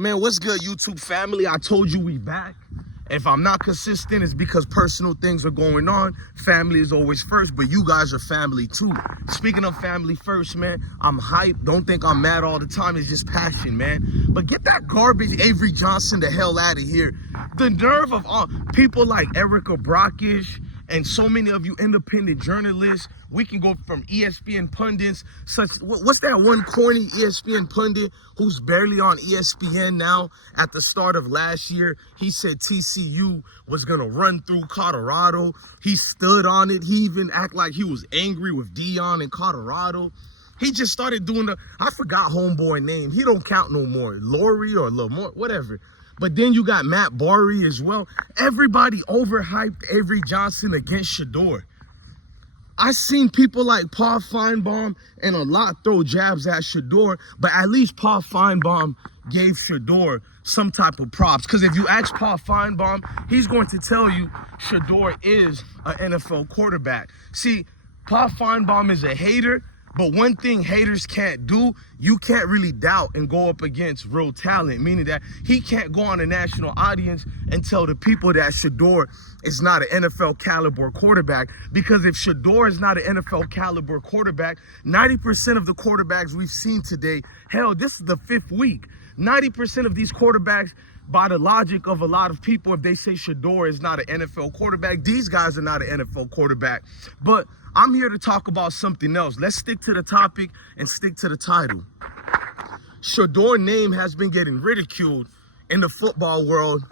Man, what's good, YouTube family? I told you we back. If I'm not consistent, it's because personal things are going on. Family is always first, but you guys are family too. Speaking of family first, man, I'm hyped. Don't think I'm mad all the time. It's just passion, man. But get that garbage Avery Johnson the hell out of here. The nerve of all people like Erica Brockish and so many of you independent journalists. We can go from ESPN pundits, what's that one corny ESPN pundit who's barely on ESPN now? At the start of last year, he said TCU was gonna run through Colorado. He stood on it. He even acted like he was angry with Dion in Colorado. He just started doing I forgot homeboy name. He don't count no more. Laurie or Lamore, whatever. But then you got Matt Barry as well. Everybody overhyped Avery Johnson against Shedeur. I seen people like Paul Feinbaum and a lot throw jabs at Shedeur, but at least Paul Feinbaum gave Shedeur some type of props. Because if you ask Paul Feinbaum, he's going to tell you Shedeur is an NFL quarterback. See, Paul Feinbaum is a hater, but one thing haters can't do, you can't really doubt and go up against real talent, meaning that he can't go on a national audience and tell the people that Shedeur is not an NFL caliber quarterback. Because if Shedeur is not an NFL caliber quarterback, 90% of the quarterbacks we've seen today, hell, this is the 5th week. 90% of these quarterbacks, by the logic of a lot of people, if they say Shedeur is not an NFL quarterback, these guys are not an NFL quarterback. But I'm here to talk about something else. Let's stick to the topic and stick to the title. Shedeur's name has been getting ridiculed in the football world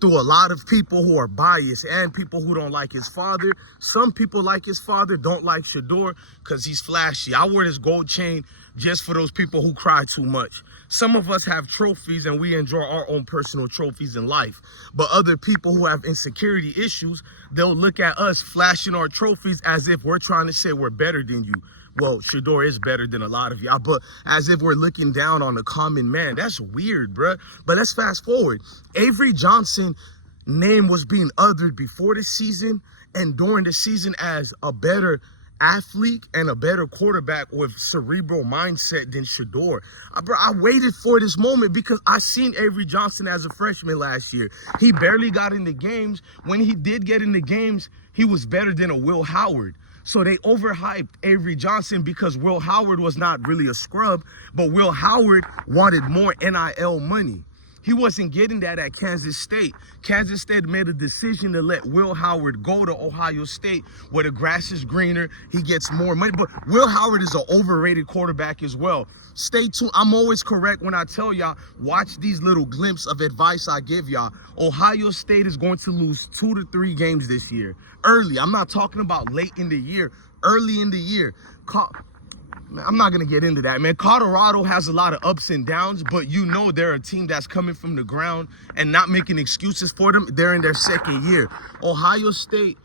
through a lot of people who are biased and people who don't like his father. Some people like his father, don't like Shedeur because he's flashy. I wear this gold chain just for those people who cry too much. Some of us have trophies and we enjoy our own personal trophies in life. But other people who have insecurity issues, they'll look at us flashing our trophies as if we're trying to say we're better than you. Well, Shedeur is better than a lot of y'all, but as if we're looking down on the common man. That's weird, bruh. But let's fast forward. Avery Johnson name was being othered before the season and during the season as a better athlete and a better quarterback with cerebral mindset than Shedeur. I waited for this moment because I seen Avery Johnson as a freshman last year. He barely got into games. When he did get into games, he was better than a Will Howard. So they overhyped Avery Johnson because Will Howard was not really a scrub, but Will Howard wanted more NIL money. He wasn't getting that at Kansas State. Kansas State made a decision to let Will Howard go to Ohio State where the grass is greener. He gets more money. But Will Howard is an overrated quarterback as well. Stay tuned. I'm always correct when I tell y'all, watch these little glimpses of advice I give y'all. Ohio State is going to lose 2 to 3 games this year. Early. I'm not talking about late in the year. Early in the year. I'm not going to get into that, man. Colorado has a lot of ups and downs, but you know they're a team that's coming from the ground and not making excuses for them. They're in their 2nd year. Ohio State,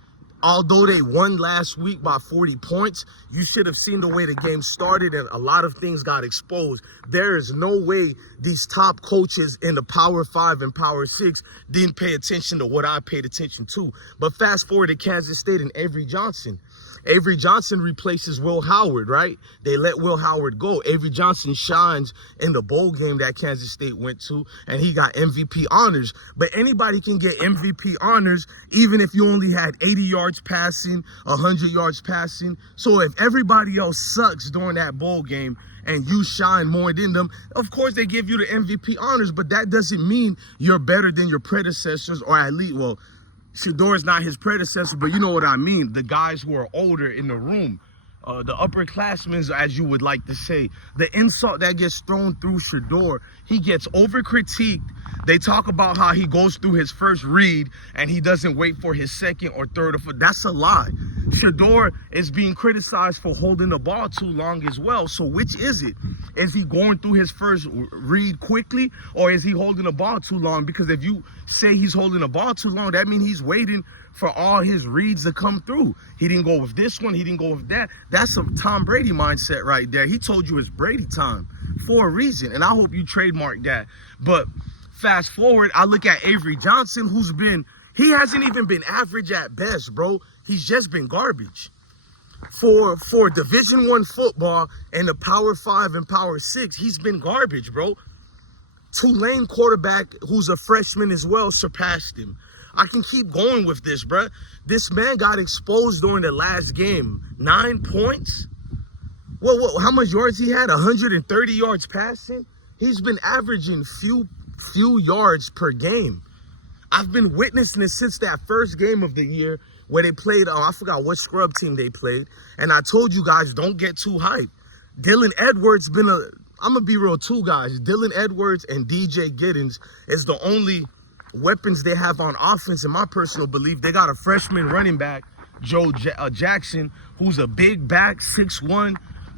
although they won last week by 40 points, you should have seen the way the game started and a lot of things got exposed. There is no way these top coaches in the Power 5 and Power 6 didn't pay attention to what I paid attention to. But fast forward to Kansas State and Avery Johnson. Avery Johnson replaces Will Howard, right? They let Will Howard go. Avery Johnson shines in the bowl game that Kansas State went to, and he got MVP honors. But anybody can get MVP honors, even if you only had 80 yards passing, 100 yards passing. So if everybody else sucks during that bowl game and you shine more than them, of course they give you the MVP honors, but that doesn't mean you're better than your predecessors or at least, well, Shedeur is not his predecessor, but you know what I mean. The guys who are older in the room, the upperclassmen, as you would like to say. The insult that gets thrown through Shedeur, he gets over-critiqued. They talk about how he goes through his first read and he doesn't wait for his second or third or fourth. That's a lie. Shedeur is being criticized for holding the ball too long as well. So which is it? Is he going through his first read quickly, or is he holding the ball too long? Because if you say he's holding the ball too long, that means he's waiting for all his reads to come through. He didn't go with this one. He didn't go with that. That's some Tom Brady mindset right there. He told you it's Brady time for a reason, and I hope you trademark that. But fast forward, I look at Avery Johnson, he hasn't even been average at best, bro. He's just been garbage. For Division I football and the Power 5 and Power 6, he's been garbage, bro. Tulane quarterback, who's a freshman as well, surpassed him. I can keep going with this, bruh. This man got exposed during the last game. 9 points? Well, how much yards he had? 130 yards passing? He's been averaging few yards per game. I've been witnessing it since that first game of the year where they played, I forgot what scrub team they played. And I told you guys, don't get too hyped. Dylan Edwards I'm going to be real, two guys. Dylan Edwards and DJ Giddens is the only weapons they have on offense, in my personal belief. They got a freshman running back, Joe Jackson, who's a big back, 6'1",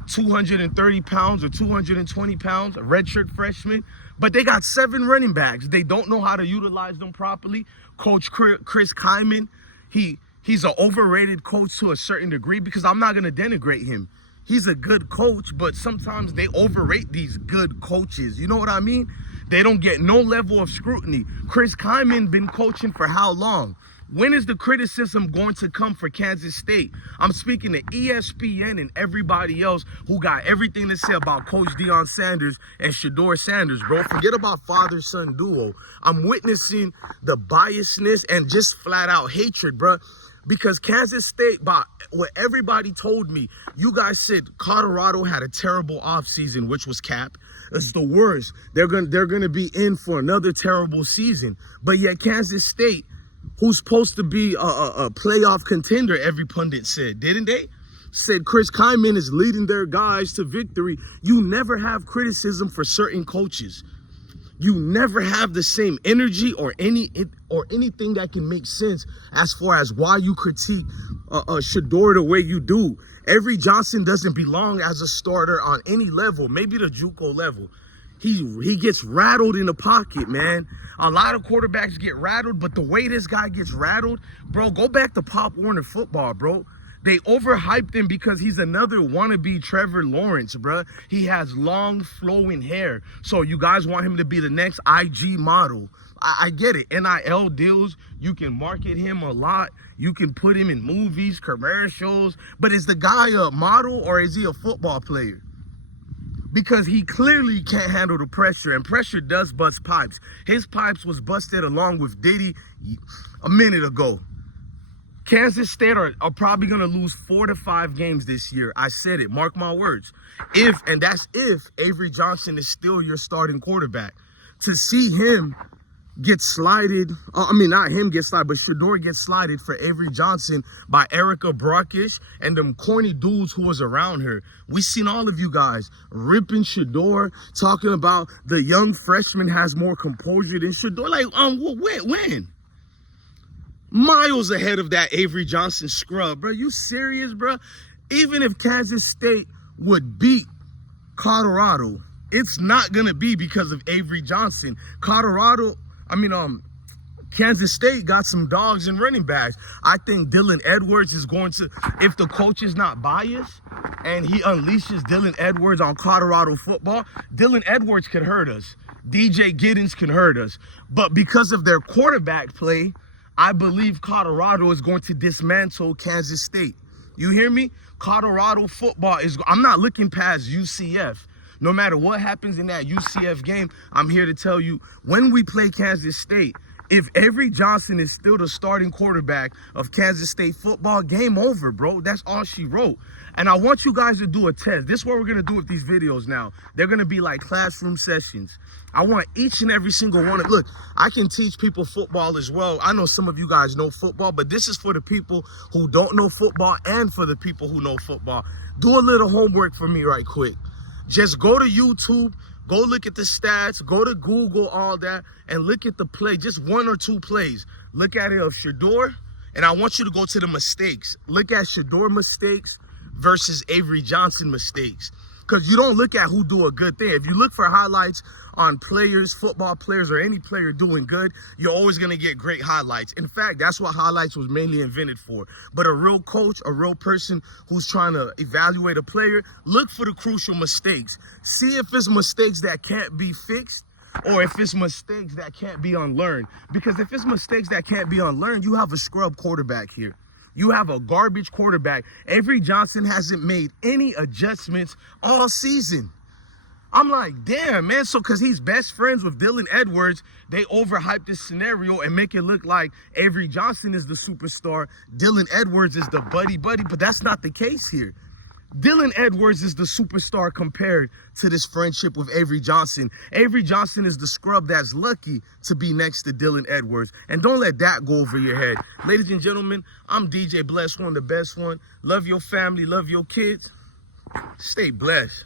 230 pounds or 220 pounds, a redshirt freshman. But they got 7 running backs. They don't know how to utilize them properly. Coach Chris Kyman, he's an overrated coach to a certain degree, because I'm not going to denigrate him. He's a good coach, but sometimes they overrate these good coaches. You know what I mean? They don't get no level of scrutiny. Chris Kyman been coaching for how long? When is the criticism going to come for Kansas State? I'm speaking to ESPN and everybody else who got everything to say about Coach Deion Sanders and Shedeur Sanders, bro. Forget about father-son duo. I'm witnessing the biasness and just flat-out hatred, bro. Because Kansas State, by what everybody told me, you guys said Colorado had a terrible offseason, which was cap. It's the worst. They're gonna be in for another terrible season. But yet Kansas State, who's supposed to be a playoff contender, every pundit said, didn't they? Said Chris Kyman is leading their guys to victory. You never have criticism for certain coaches. You never have the same energy or anything that can make sense as far as why you critique Shedeur the way you do. Avery Johnson doesn't belong as a starter on any level, maybe the JUCO level. He gets rattled in the pocket, man. A lot of quarterbacks get rattled, but the way this guy gets rattled, bro, go back to Pop Warner football, bro. They overhyped him because he's another wannabe Trevor Lawrence, bro. He has long, flowing hair. So you guys want him to be the next IG model. I get it. NIL deals, you can market him a lot. You can put him in movies, commercials. But is the guy a model or is he a football player? Because he clearly can't handle the pressure, and pressure does bust pipes. His pipes was busted along with Diddy a minute ago. Kansas State are probably going to lose 4 to 5 games this year. I said it. Mark my words. And that's if Avery Johnson is still your starting quarterback. To see him get slided, not him get slided, but Shedeur get slided for Avery Johnson by Erica Brockish and them corny dudes who was around her. We seen all of you guys ripping Shedeur, talking about the young freshman has more composure than Shedeur. Like, when? Miles ahead of that Avery Johnson scrub, bro. You serious, bro? Even if Kansas State would beat Colorado, it's not gonna be because of Avery Johnson. Kansas State got some dogs and running backs. I think Dylan Edwards is going to, if the coach is not biased and he unleashes Dylan Edwards on Colorado football, Dylan Edwards could hurt us. DJ Giddens can hurt us. But because of their quarterback play, I believe Colorado is going to dismantle Kansas State. You hear me? Colorado football I'm not looking past UCF. No matter what happens in that UCF game, I'm here to tell you, when we play Kansas State, if Avery Johnson is still the starting quarterback of Kansas State football, game over, bro. That's all she wrote. And I want you guys to do a test. This is what we're going to do with these videos now. They're going to be like classroom sessions. I want each and every single one. Look, I can teach people football as well. I know some of you guys know football, but this is for the people who don't know football and for the people who know football. Do a little homework for me right quick. Just go to YouTube, go look at the stats, go to Google, all that, and look at the play, just 1 or 2 plays. Look at it of Shedeur, and I want you to go to the mistakes. Look at Shedeur mistakes versus Avery Johnson mistakes. Because you don't look at who do a good thing. If you look for highlights on players, football players, or any player doing good, you're always going to get great highlights. In fact, that's what highlights was mainly invented for. But a real coach, a real person who's trying to evaluate a player, look for the crucial mistakes. See if it's mistakes that can't be fixed or if it's mistakes that can't be unlearned. Because if it's mistakes that can't be unlearned, you have a scrub quarterback here. You have a garbage quarterback. Avery Johnson hasn't made any adjustments all season. I'm like, damn, man. So, because he's best friends with Dylan Edwards, they overhype this scenario and make it look like Avery Johnson is the superstar. Dylan Edwards is the buddy, but that's not the case here. Dylan Edwards is the superstar compared to this friendship with Avery Johnson. Avery Johnson is the scrub that's lucky to be next to Dylan Edwards. And don't let that go over your head. Ladies and gentlemen, I'm DJ Bless One, the best one. Love your family, love your kids. Stay blessed.